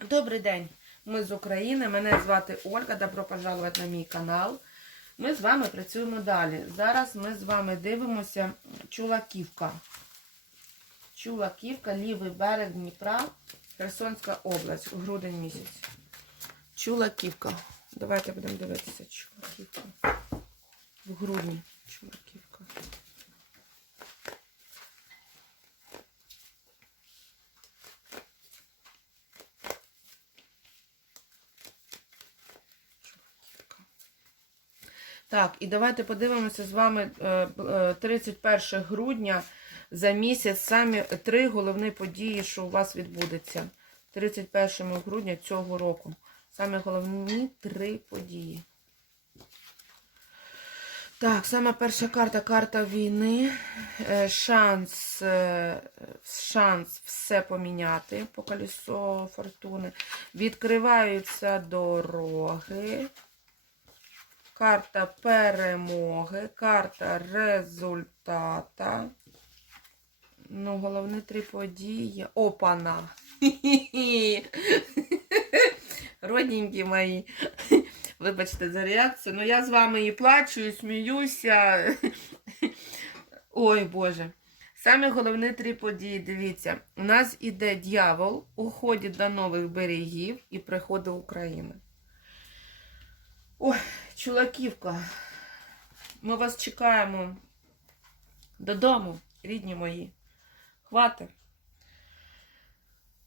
Добрий день, ми з України. Мене звати Ольга. Добро пожаловать на мій канал. Ми з вами працюємо далі. Зараз ми з вами дивимося Чулаківка. Чулаківка, лівий берег Дніпра, Херсонська область, грудень місяць. Чулаківка. Давайте будемо дивитися Чулаківка. В грудні Чулаківка. Чулаківка. Так, і давайте подивимося з вами е, е, 31 грудня за місяць самі три головні події, що у вас відбудеться. 31 грудня цього року. Саме головні три події. Так, саме перша карта карта війни. Е, Шанс, е, шанс все поміняти по колесо фортуни. Відкриваються дороги. Карта перемоги, карта результата. Ну, головні три події. Опана. Родненькі мої. Вибачте за реакцію. Ну я з вами і плачу, і сміюся. Ой, Боже. Саме головні три події. Дивіться, у нас іде дьявол, уходить до нових берегів і приходить Україна. Ой, чулаківка. Ми вас чекаємо додому, рідні мої. Хватит.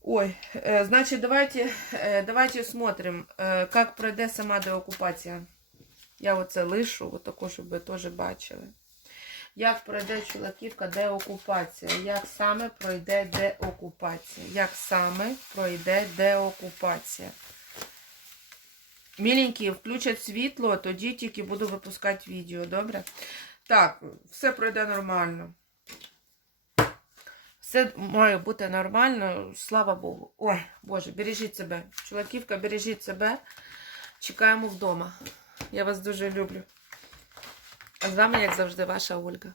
Ой, э, значит, давайте, э, давайте смотрим, э, как пройде сама деокупація. Я оце лишу, отако, щоб ви теж бачили. Як пройде чулаківка деокупація? Як саме пройде деокупація? Як саме пройде деокупація? Міленькі, включать світло, тоді тільки буду випускати відео, добре? Так, все пройде нормально. Все має бути нормально, слава Богу. Ой, Боже, бережіть себе. Чоловіківка, бережіть себе. Чекаємо вдома. Я вас дуже люблю. А з вами, як завжди, ваша Ольга.